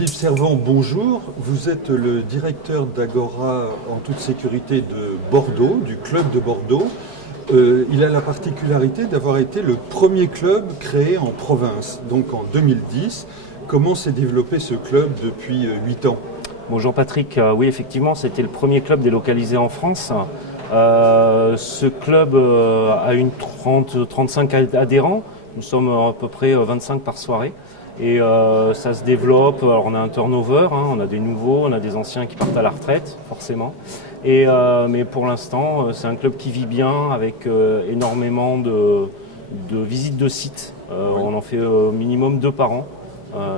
Philippe Servan, bonjour. Vous êtes le directeur d'Agora en toute sécurité de Bordeaux, du club de Bordeaux. Il a la particularité d'avoir été le premier club créé en province, donc en 2010. Comment s'est développé ce club depuis 8 ans? Bonjour Patrick, oui effectivement c'était le premier club délocalisé en France. Ce club a une 30-35 adhérents, nous sommes à peu près 25 par soirée et ça se développe. Alors on a un turnover, on a des nouveaux, on a des anciens qui partent à la retraite forcément. Mais pour l'instant c'est un club qui vit bien avec énormément de visites de sites. Oui. On en fait au minimum 2 par an.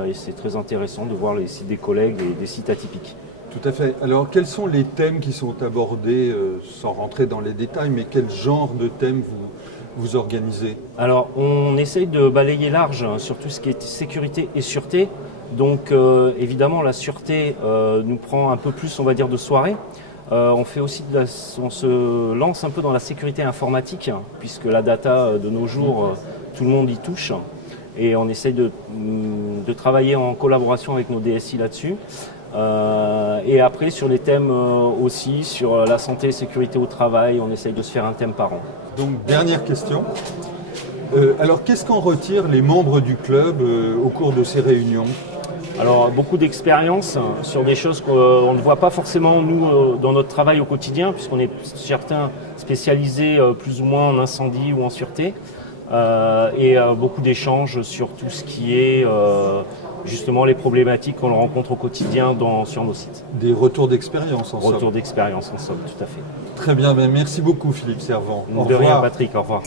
Et c'est très intéressant de voir les sites des collègues et des sites atypiques. Tout à fait. Alors, quels sont les thèmes qui sont abordés, sans rentrer dans les détails, mais quel genre de thèmes vous organisez? Alors, on essaye de balayer large sur tout ce qui est sécurité et sûreté. Donc, évidemment, la sûreté nous prend un peu plus, on va dire, de soirée. On fait aussi on se lance un peu dans la sécurité informatique, puisque la data de nos jours, tout le monde y touche. Et on essaye de travailler en collaboration avec nos DSI là-dessus. Et après, sur les thèmes aussi, sur la santé et sécurité au travail, on essaye de se faire un thème par an. Donc, dernière question. Alors, qu'est-ce qu'en retirent les membres du club au cours de ces réunions? Alors, beaucoup d'expérience sur des choses qu'on ne voit pas forcément, nous, dans notre travail au quotidien, puisqu'on est certains spécialisés plus ou moins en incendie ou en sûreté. Et beaucoup d'échanges sur tout ce qui est justement les problématiques qu'on rencontre au quotidien sur nos sites. Des retours d'expérience en somme. Retours d'expérience en somme, tout à fait. Très bien, merci beaucoup Philippe Servan. De rien Patrick, au revoir.